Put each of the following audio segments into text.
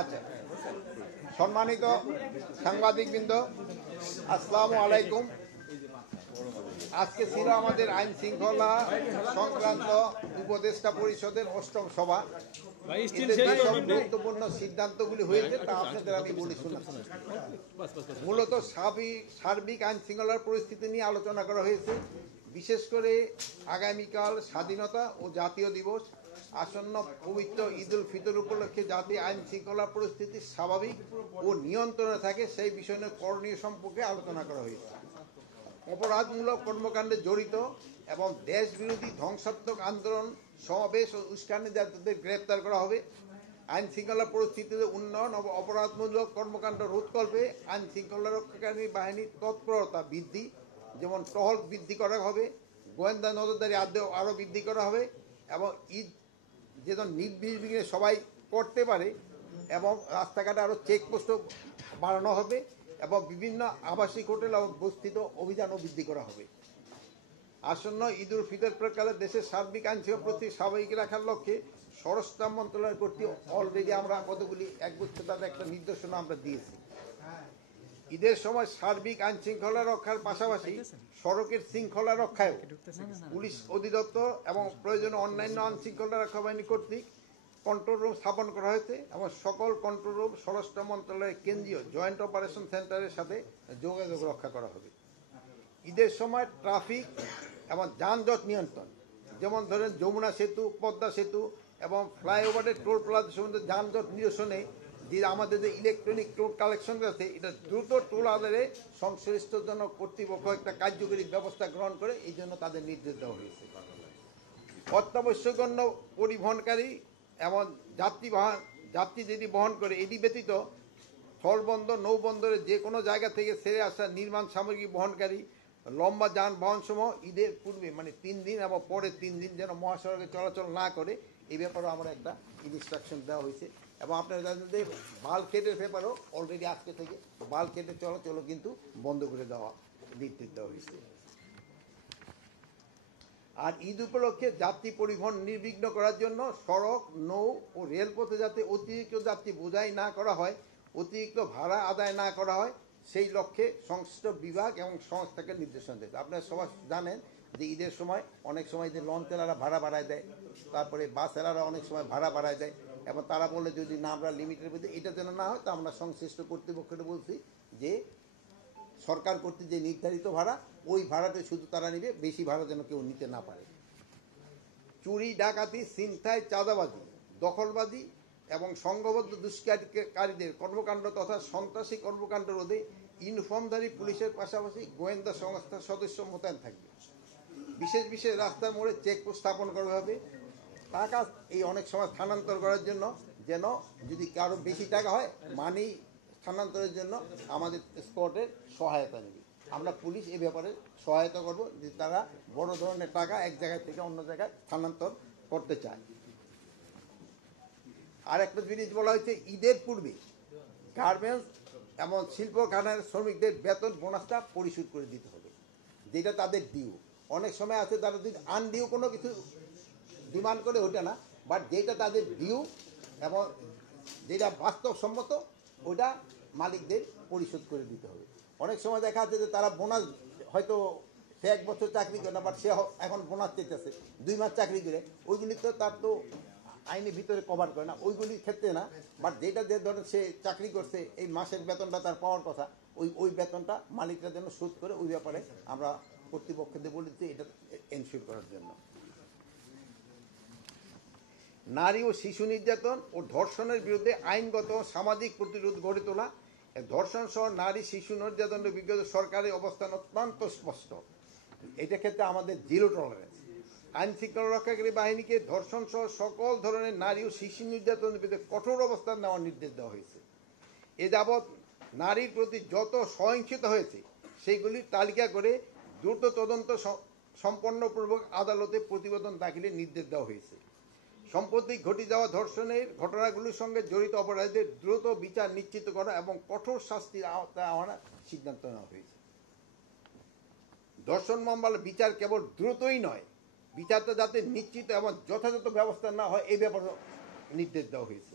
আচ্ছা, সম্মানিত সাংবাদিকবৃন্দ, আসসালামু আলাইকুম। আজকে ছিল আমাদের আইন শৃঙ্খলা সংক্রান্ত উপদেষ্টা পরিষদের ৮ম সভা। সব গুরুত্বপূর্ণ সিদ্ধান্তগুলি হয়েছে তা আপনাদের আমি বলে শোনাচ্ছি। মূলত সার্বিক আইন শৃঙ্খলার পরিস্থিতি নিয়ে আলোচনা করা হয়েছে। বিশেষ করে আগামীকাল স্বাধীনতা ও জাতীয় দিবস, আসন্ন পবিত্র ঈদ উল ফিতর উপলক্ষে যাতে আইন শৃঙ্খলা পরিস্থিতি স্বাভাবিক ও নিয়ন্ত্রণে থাকে সেই বিষয় নিয়ে করণীয় সম্পর্কে আলোচনা করা হয়েছে। অপরাধমূলক কর্মকাণ্ডে জড়িত এবং দেশ বিরোধী ধ্বংসাত্মক আন্দোলন, সমাবেশ ও উস্কানিদারদের গ্রেপ্তার করা হবে। আইন শৃঙ্খলা পরিস্থিতিতে উন্নয়ন ও অপরাধমূলক কর্মকাণ্ড রোধকল্পে আইন শৃঙ্খলা রক্ষাকারী বাহিনীর তৎপরতা বৃদ্ধি, যেমন টহল বৃদ্ধি করা হবে, গোয়েন্দা নজরদারি আরও বৃদ্ধি করা হবে এবং ঈদ যেন নির্বিঘ্নে সবাই করতে পারে এবং রাস্তাঘাটে আরও চেকপোস্টও বাড়ানো হবে এবং বিভিন্ন আবাসিক হোটেল ও বস্তিতে অভিযানও বৃদ্ধি করা হবে। আসন্ন ঈদ উল ফিতর প্রাক্কালে দেশের সার্বিক আইন শৃঙ্খলা পরিস্থিতি স্বাভাবিক রাখার লক্ষ্যে স্বরাষ্ট্র মন্ত্রণালয় কর্তৃক অলরেডি আমরা কতগুলি একগুচ্ছতার একটা নির্দেশনা আমরা দিয়েছি। ঈদের সময় সার্বিক আইন শৃঙ্খলা রক্ষার পাশাপাশি সড়কের শৃঙ্খলা রক্ষায় পুলিশ অধিদপ্তর এবং প্রয়োজনীয় অন্যান্য আইন শৃঙ্খলা রক্ষা বাহিনী কর্তৃক কন্ট্রোল রুম স্থাপন করা হয়েছে এবং সকল কন্ট্রোল রুম স্বরাষ্ট্র মন্ত্রণালয়ের কেন্দ্রীয় জয়েন্ট অপারেশন সেন্টারের সাথে যোগাযোগ রক্ষা করা হবে। ঈদের সময় ট্রাফিক এবং যানজট নিয়ন্ত্রণ, যেমন ধরেন যমুনা সেতু, পদ্মা সেতু এবং ফ্লাইওভারের টোল প্লাজা সম্বন্ধে যানজট নিরসনে যে আমাদের যে ইলেকট্রনিক টোল কালেকশন আছে, এটা দ্রুত টোল আদায়ে সংশ্লিষ্টজনক কর্তৃপক্ষ একটা কার্যকরী ব্যবস্থা গ্রহণ করে এই জন্য তাদের নির্দেশ দেওয়া হয়েছে। অত্যাবশ্যকীয় পরিবহনকারী এবং যাত্রী যদি বহন করে, এটি ব্যতীত স্থলবন্দর, নৌবন্দরে যে কোনো জায়গা থেকে ছেড়ে আসা নির্মাণ সামগ্রী বহনকারী লম্বা যানবাহন সমূহ ঈদের পূর্বে মানে 3 দিন এবং পরের 3 দিন যেন মহাসড়কে চলাচল না করে, এই ব্যাপারেও আমরা একটা ইনস্ট্রাকশন দেওয়া হয়েছে। এবং আপনারা জানেন যে বাল্কহেডের ব্যাপারেও অলরেডি আজকে থেকে বাল্কহেডের চলাচলও কিন্তু বন্ধ করে দেওয়া নির্দেশ দেওয়া হয়েছে। আর ঈদ উপলক্ষে যাত্রী পরিবহন নির্বিঘ্ন করার জন্য সড়ক, নৌ ও রেলপথে যাতে অতিরিক্ত যাত্রী বোঝাই না করা হয়, অতিরিক্ত ভাড়া আদায় না করা হয়, সেই লক্ষ্যে সংশ্লিষ্ট বিভাগ এবং সংস্থাকে নির্দেশনা দিয়েছে। আপনারা সবাই জানেন যে ঈদের সময় অনেক সময় যে লঞ্চেলারা ভাড়া বাড়ায় দেয়, তারপরে বাসেলারা অনেক সময় ভাড়া বাড়ায় দেয় এবং তারা বলে যদি না আমরা লিমিটের মধ্যে এটা যেন না হয়, তা আমরা সংশ্লিষ্ট কর্তৃপক্ষকে বলছি যে সরকার কর্তৃক যে নির্ধারিত ভাড়া, ওই ভাড়াতে শুধু তারা নিবে, বেশি ভাড়া যেন কেউ নিতে না পারে। চুরি, ডাকাতি, ছিনতাই, চাঁদাবাজি, দখলবাজি এবং সংঘবদ্ধ দুষ্কৃতিকারীদের কর্মকাণ্ড তথা সন্ত্রাসী কর্মকাণ্ড রোধে ইউনিফর্মধারী পুলিশের পাশাপাশি গোয়েন্দা সংস্থার সদস্য মোতায়েন থাকবে। বিশেষ বিশেষ রাস্তার মোড়ে চেকপোস্ট স্থাপন করা হবে। টাকা এই অনেক সময় স্থানান্তর করার জন্য যেন যদি কারো বেশি টাকা হয়, মানি স্থানান্তরের জন্য আমাদের স্কোয়াডের সহায়তা নেবে। আমরা পুলিশ এ ব্যাপারে সহায়তা করব যে তারা বড় ধরনের টাকা এক জায়গা থেকে অন্য জায়গায় স্থানান্তর করতে চায়। আর একটা জিনিস বলা হয়েছে, ঈদের পূর্বে গার্মেন্টস এবং শিল্প কারখানার শ্রমিকদের বেতন বোনাসটা পরিশোধ করে দিতে হবে, যেটা তাদের ডিউ। অনেক সময় আছে তারা যদি আনডিউ কোনো কিছু ডিমান্ড করে, ওটা না, বাট যেটা তাদের ডিউ এবং যেটা বাস্তবসম্মত ওটা মালিকদের পরিশোধ করে দিতে হবে। অনেক সময় দেখা যাচ্ছে যে তারা বোনাস, হয়তো সে 1 বছর চাকরি করে না, বাট সে এখন বোনাস চেয়েছে 2 মাস চাকরি করে, ওইগুলি তো তার তো আইনের ভিতরে কভার করে না, ওইগুলির ক্ষেত্রে না। বাট যেটা যে ধরেন সে চাকরি করছে, এই মাসের বেতনটা তার পাওয়ার কথা, ওই বেতনটা মালিকরা যেন শোধ করে, ওই ব্যাপারে আমরা কর্তৃপক্ষদের বলেছি এটা এনশিওর করার জন্য। নারী ও শিশু নির্যাতন ও ধর্ষণের বিরুদ্ধে আইনগত ও সামাজিক প্রতিরোধ গড়ে তোলা। ধর্ষণ সহ নারী শিশু নির্যাতনের বিরুদ্ধে সরকারের অবস্থান অত্যন্ত স্পষ্ট। এটা ক্ষেত্রে আমাদের 0 টলারেন্স। আইন শৃঙ্খলা রক্ষাকারী বাহিনীকে ধর্ষণ সহ সকল ধরনের নারী ও শিশু নির্যাতনের বিরুদ্ধে কঠোর অবস্থান নেওয়ার নির্দেশ দেওয়া হয়েছে। এ যাবৎ নারীর প্রতি যত সহিংসতা হয়েছে সেইগুলির তালিকা করে দ্রুত তদন্ত সম্পন্নপূর্বক আদালতে প্রতিবেদন দাখিলের নির্দেশ দেওয়া হয়েছে। সম্প্রতি ঘটে যাওয়া ধর্ষণের ঘটনাগুলির সঙ্গে জড়িত অপরাধীদের দ্রুত বিচার নিশ্চিত করা এবং কঠোর শাস্তির আওতায় আনার সিদ্ধান্ত নেওয়া হয়েছে। ধর্ষণ মামলার বিচার কেবল দ্রুতই নয়, বিচারটা যাতে নিশ্চিত এবং যথাযথ ব্যবস্থা না হয় এই ব্যাপারে নির্দেশ দেওয়া হয়েছে।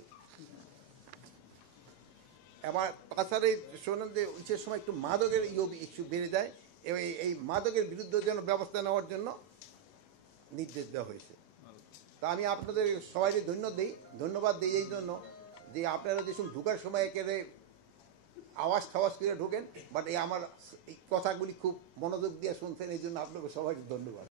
এবার তাছাড়া শোনেন যে সে সময় একটু মাদকের একটু বেড়ে যায় এবং এই মাদকের বিরুদ্ধে যেন ব্যবস্থা নেওয়ার জন্য নির্দেশ দেওয়া হয়েছে। তা আমি আপনাদের সবাইকে ধন্যবাদ দিই এই জন্য যে আপনারা যেসব ঢোকার সময় একেবারে আওয়াজ টাওয়াজ করে ঢোকেন, বাট এই আমার এই কথাগুলি খুব মনোযোগ দিয়ে শুনছেন, এই জন্য আপনাকে সবাইকে ধন্যবাদ।